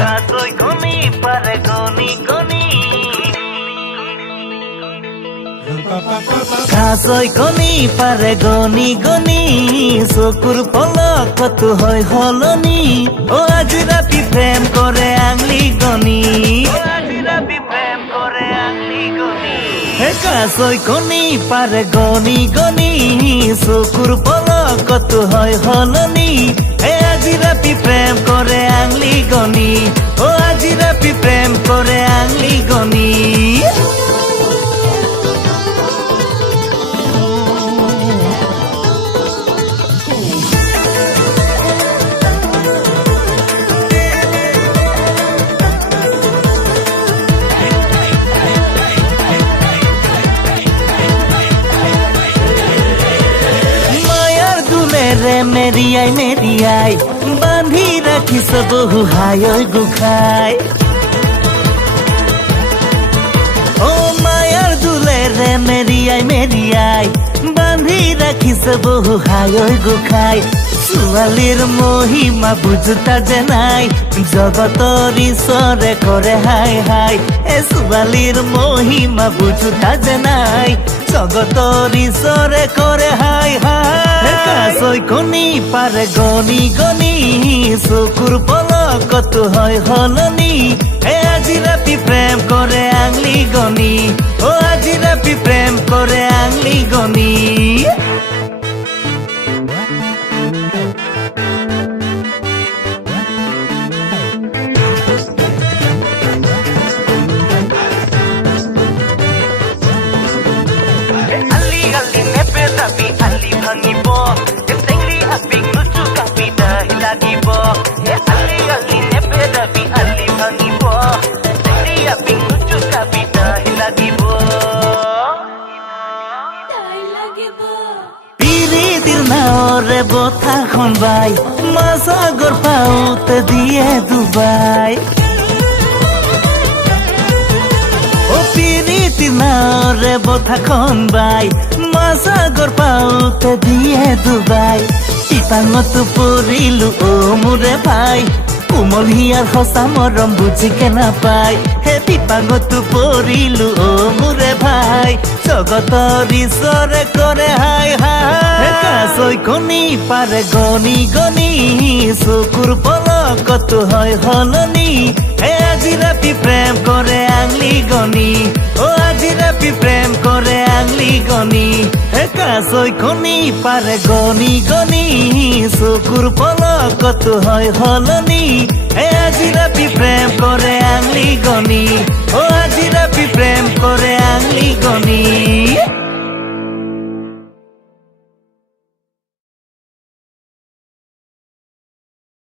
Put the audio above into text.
কাজই গনি পাৰে গনি গনি কাজই গনি পাৰে গনি গনি চকুৰ পলকত হয় হলনি ও আজি ৰাতি প্ৰেম কৰে আঙলি গনি কাজই গনি পাৰে গনি গনি চকুৰ পলকত হয় হলনি আজি ৰাতি প্ৰেম কৰে আঙলি গনি ও আজি ৰাতি প্ৰেম কৰে আঙলি গনি मेरी आई बांधी रखी सब हाय गुखाय ओ मायार दुले रे मेरी आई बांधी रखी सब हाय गुखाय ছোৱালীৰ মহিমা বুঝতা যে নাই জগতৰ ঈশ্বৰে কৰে হাই হাই ছোৱালীৰ মহিমা বুঝতা যে নাই জগতৰ ঈশ্বৰে কৰে হাই হাই কাজই গনি পাৰে গনি গনি চকুৰ পলকত হয় হলনি আজি ৰাতি প্ৰেম কৰে আঙলি গনি ও আজি ৰাতি প্ৰেম কৰে আঙলি গনি রে বথাখন বাই মাছাগর পাউতে দিয়ে ডুবাই ও পিরিতি রে বথাখন বাই মাছাগর পাউতে দিয়ে ডুবাই পিপাঙত পৰিলো ও মোৰে ভাই কোমল হিয়াৰ সঁচা মৰম বুজিকে নাপায় হে পিপাঙত পৰিলো ও মোৰে ভাই জগতৰ ঈশ্বৰে কৰে হাই হাই কাজই গনি পাৰে গনি গনি চকুৰ পলকত হয় হলনি আজি ৰাতি প্ৰেম কৰে আঙলি গনি ও আজি ৰাতি প্ৰেম কৰে আঙলি গনি কাজই গনি পাৰে গনি গনি চকুৰ পলকত হয় হলনি আজি ৰাতি প্ৰেম কৰে আঙলি গনি ও